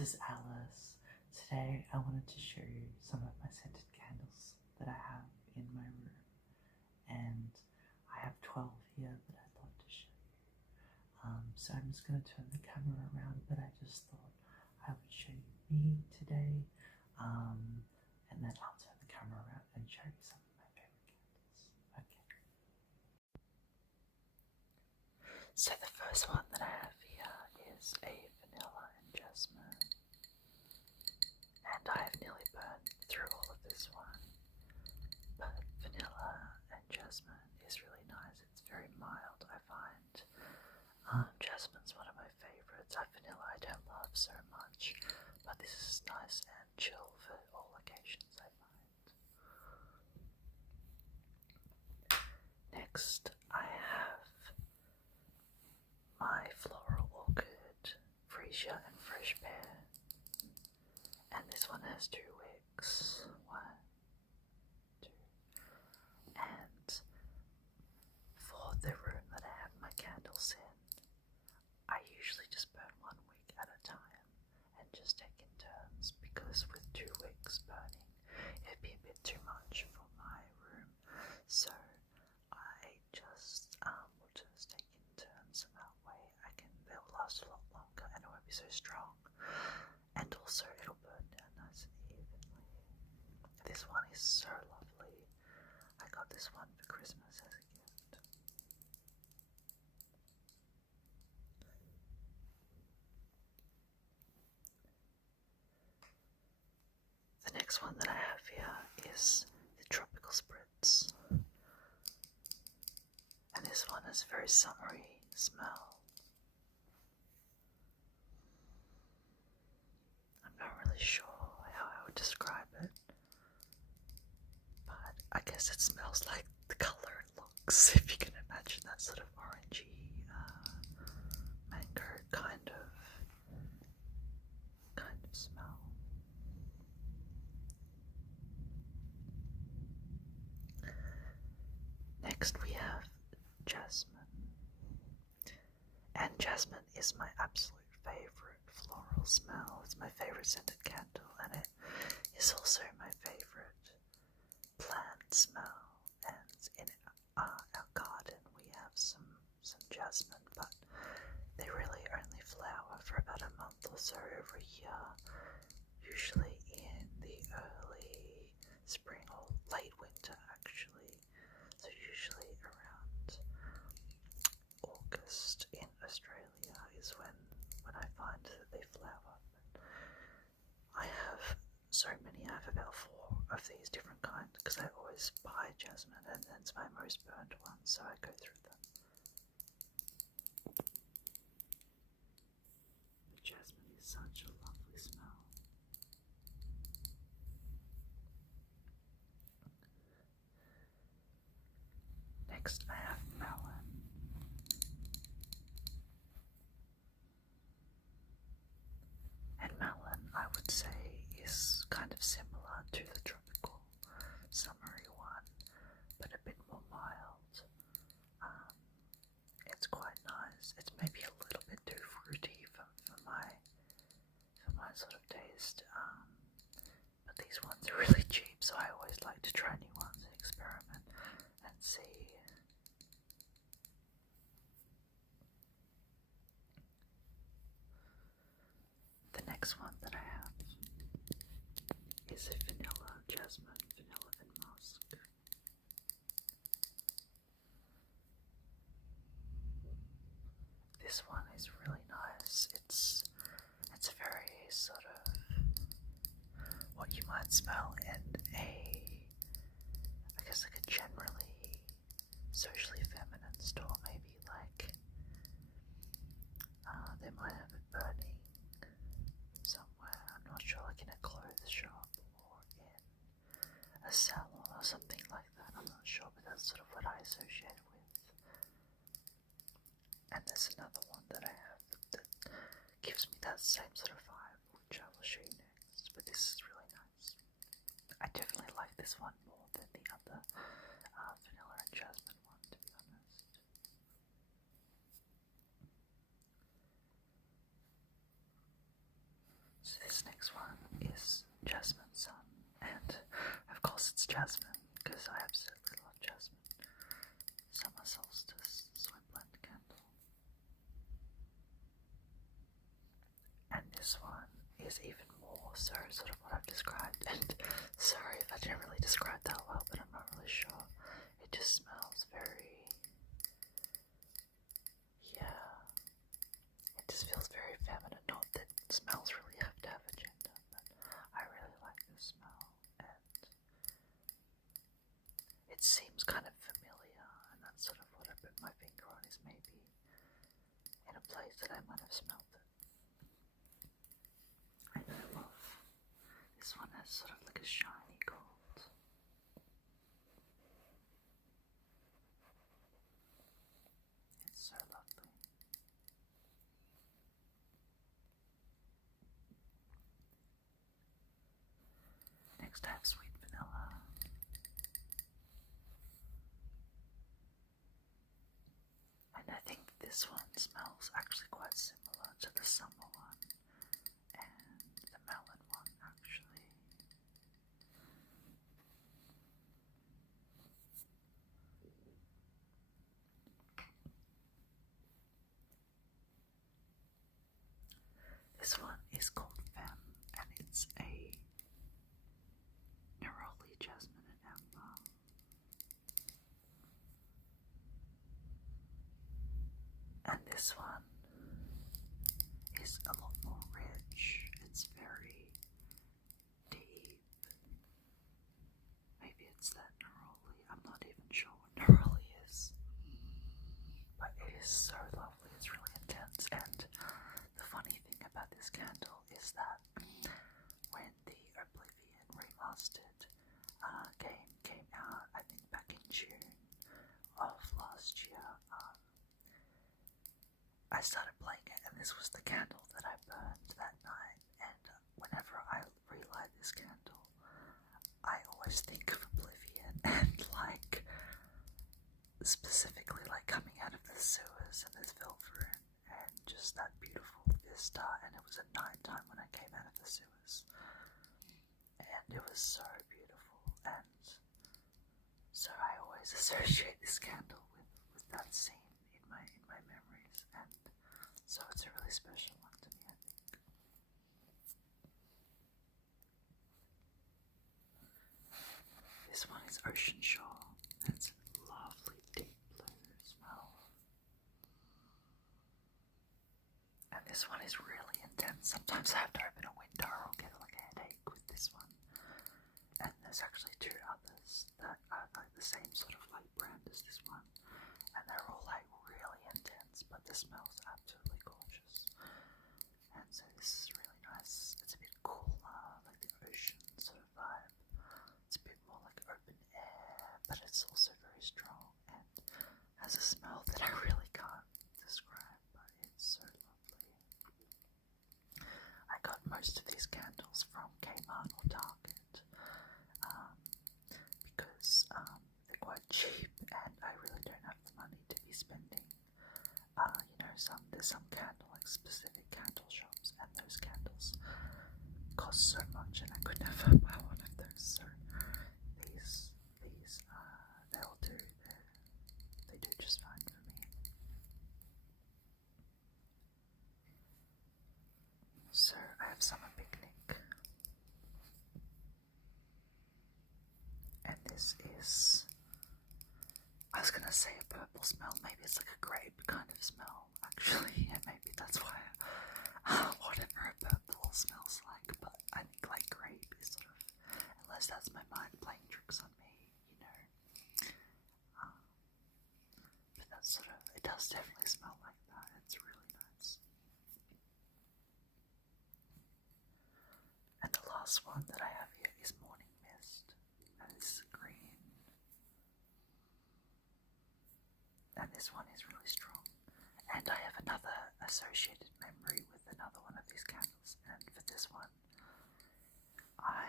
this is Alice. Today I wanted to show you some of my scented candles that I have in my room. And I have 12 here that I'd love to show you. So I'm just going to turn the camera around, but I just thought I would show you me today. And then I'll turn the camera around and show you some of my favorite candles. Okay. So the first one that I have here is a vanilla and jasmine. And I have nearly burned through all of this one. But vanilla and jasmine is really nice. It's very mild, I find. Jasmine's one of my favorites. Vanilla I don't love so much, but this is nice and chill for all occasions, I find. Next, I have my Floral Orchid, Freesia and Fresh Pear. And this one has 2 wicks. 1, 2. And for the room that I have my candles in, I usually just burn 1 wick at a time and just take in turns, because with 2 wicks burning, it'd be a bit too much for my room. So I just will just take in turns, and that way they'll last a lot longer and it won't be so strong. And also it'll burn down nice and evenly. This one is so lovely. I got this one for Christmas as a gift. The next one that I have here is the Tropical Spritz. And this one has a very summery smell. I'm not really sure how I would describe it, but I guess it smells like the colour it looks, if you can imagine that sort of orangey, mango kind of smell. Next we have jasmine. And jasmine is my absolute favourite floral smell. It's my favourite scented candle, and it is also my favourite plant smell. And in our garden we have some jasmine, but they really only flower for about a month or so every year, usually in the early spring or late winter actually. So usually around August in Australia is when I find that they flower. But I have so many. I have about 4 of these different kinds, because I always buy jasmine, and it's my most burned one, so I go through them. But jasmine is such a lovely smell. Next I have melon. And melon, I would say, is kind of similar to the tropical summery one, but a bit more mild. It's quite nice. It's maybe a little bit too fruity for my sort of taste. But these ones are really cheap, so I always like to try new ones and experiment and see. The next one that I have is a vanilla jasmine, vanilla and musk. This one is really nice. It's very sort of what you might smell in I guess like a generally socially feminine store, maybe like they might have it burning somewhere. I'm not sure, like in a clothes shop or in a salon or something like that. I'm not sure, but that's sort of what I associate it with. And there's another one that I have that gives me that same sort of vibe, which I will show you next. But this is really nice. I definitely like this one more than the other vanilla and jasmine one, to be honest. So jasmine, because I absolutely love jasmine. Summer solstice soy blend candle. And this one is even more so sort of what I've described. And sorry if I didn't really describe that well, but I'm not really sure. It just smells very, yeah, it just feels very feminine. Not that smells really have to have a gender, but I really like this smell, and it seems kind of familiar, and that's sort of what I put my finger on, is maybe in a place that I might have smelled it. And I love this one, has sort of like a shiny gold. It's so lovely. Next I have sweet vanilla. And I think this one smells actually quite similar to the summer one and the melon one actually. This one is called Femme, and it's a neroli, jasmine, and amber. And this one is a lot more rich. It's very deep. Maybe it's that neroli. I'm not even sure what neroli is. But it is so lovely. It's really intense. And the funny thing about this candle is that when the Oblivion Remastered came out, I think back in June of last year, I started playing it, and this was the candle that I burned that night. And whenever I relight this candle, I always think of Oblivion, and like specifically like coming out of the sewers and there's Vilverin and just that beautiful vista. And it was at night time when I came out of the sewers, and it was so beautiful. And so I always associate this candle with that scene in my memories, and so it's a really special one to me, I think. This one is Ocean Shore. It's a lovely deep blue smell. And this one is really intense. Sometimes I have to open a window or I'll get like a headache with this one. And there's actually two others that are like the same sort of like brand as this one, and they're all like really intense, but the smell's absolutely gorgeous. And so this is really nice. It's a bit cooler, like the ocean sort of vibe. It's a bit more like open air, but it's also very strong and has a smell that I really can't describe, but it's so lovely. I got most of these candles from Kmart or Target, because they're quite cheap, and I really don't have the money to be spending. There's some candle, like specific candle shops, and those candles cost so much, and I could never buy one of those. So these they'll do. They do just fine for me. So I have Summer Picnic, and this is, I was gonna say a purple smell, maybe it's like a grape kind of smell, actually, yeah, maybe that's why, whatever a purple smells like, but I think like grape is sort of, unless that's my mind playing tricks on me, but that's sort of, it does definitely smell like that. It's really nice. And the last one that I have here is Morning Mist, and this is green. And this one is really strong. And I have another associated memory with another one of these candles, and for this one, I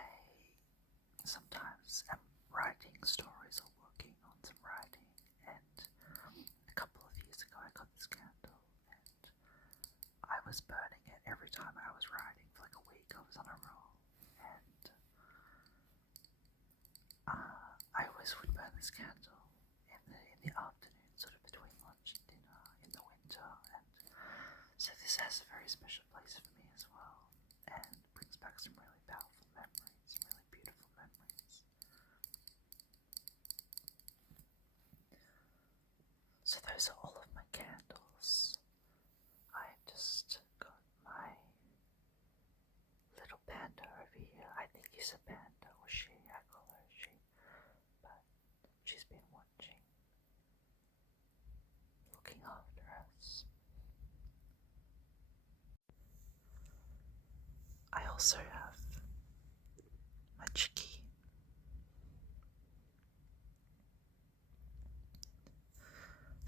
sometimes am writing stories or working on some writing, and a couple of years ago I got this candle, and I was burning it every time I was writing for like a week. I was on a roll, and always would burn this candle in the afternoon, sort of between lunch and dinner in the winter, and so this has a very special place for me as well, and brings back some really powerful memories, really beautiful memories. So those are all of my candles. I just got my little panda over here. I think he's a panda, or she, I call her she, but she's been watching, looking after us. I also have my Chicky.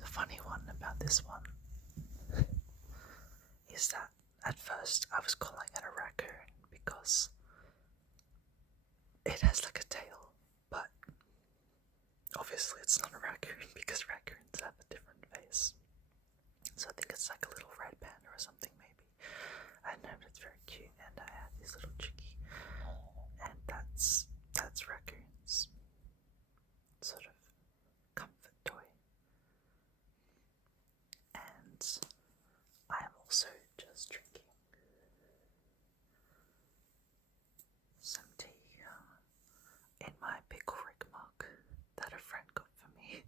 The funny one about this one is that at first I was calling it a raccoon because it has like a tail, but obviously it's not a raccoon because raccoons have a different face. So I think it's like a little red panda or something maybe. I know, but it's very cute, and I have this little Chicky, and that's raccoon's sort of comfort toy. And I am also just drinking some tea in my pickle Rick mug that a friend got for me,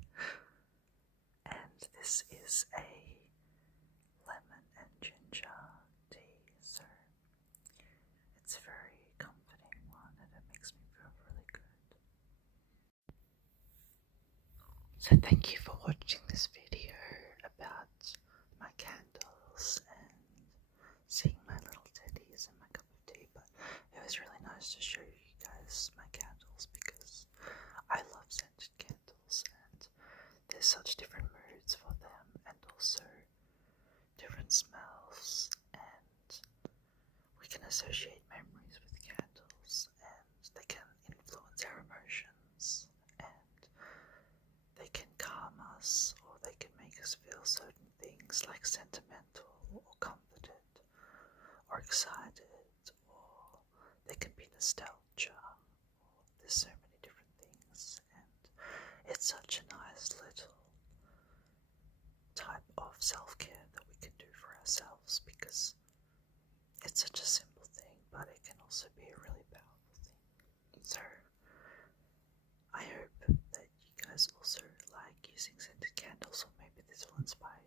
and this is a lemon and ginger tea, so it's a very comforting one and it makes me feel really good. So thank you for watching this video about my candles and seeing my little teddies and my cup of tea, but it was really nice to show you guys my candles because I love scented candles and there's such different moods for them and also different smells, and we can associate memories with candles and they can influence our emotions and they can calm us or they can make us feel certain things like sentimental or comforted or excited, or they can be nostalgia, or there's so many different things, and it's such a nice little type of self-care that we can do for ourselves because it's such a simple thing, but it can also be a really powerful thing. So I hope that you guys also like using scented candles, or maybe this will inspire